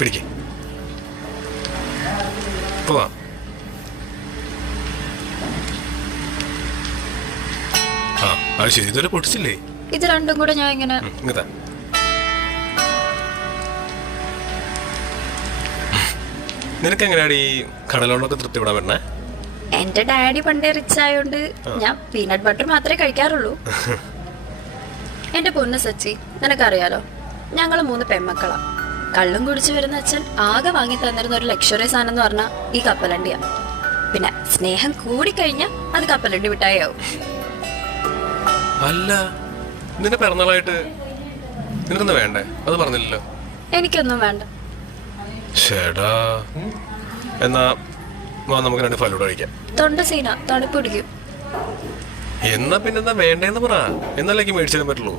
പിടിക്കേ പോവാം. ആ അത് ശരി, ഇതുവരെ പൊട്ടിച്ചില്ലേ? ഇത് രണ്ടും കൂടെ ഞാൻ ഇങ്ങനെ ഇങ്ങതാ. നിനക്ക് എങ്ങനെയാണ് ഈ കടലോണ്ടൊക്കെ തൃപ്തിപ്പെടാൻ പറ്റണേ? എന്റെ ഡാഡി പണ്ടേ റിച്ച് ആയോണ്ട് ഞാൻ പീനട്ട് ബട്ടർ മാത്രമേ കഴിക്കാറുള്ളൂ. എന്റെ പൊന്ന് സച്ചി, നിനക്കറിയാലോ ഞങ്ങള് 3 പെൺമക്കളാ. കള്ളും കുടിച്ചു വരുന്ന അച്ഛൻ ആകെ വാങ്ങി തന്നിരുന്ന ഒരു ലക്ഷറി സാധനം എന്ന് പറഞ്ഞാൽ ഈ കപ്പലണ്ടിയാ. പിന്നെ സ്നേഹം കൂടിക്കഴിഞ്ഞാ അത് കപ്പലണ്ടി മിഠായിയാവും. അല്ല, നിന്റെ പിറന്നാളായിട്ട് നിനക്കൊന്നും വേണ്ടേ? അത് പറഞ്ഞില്ലല്ലോ. എനിക്കൊന്നും വേണ്ട. ചേടാ, എന്നാ നമുക്ക് 2 ഫലൂഡ കഴിക്കാം. തൊണ്ട സീന, തണുപ്പ് പിടിക്കും. എന്നാ പിന്നെന്താ വേണ്ടേന്ന് പറ, എന്നാലേക്ക് മേടിച്ചു തരാൻ പറ്റുള്ളൂ.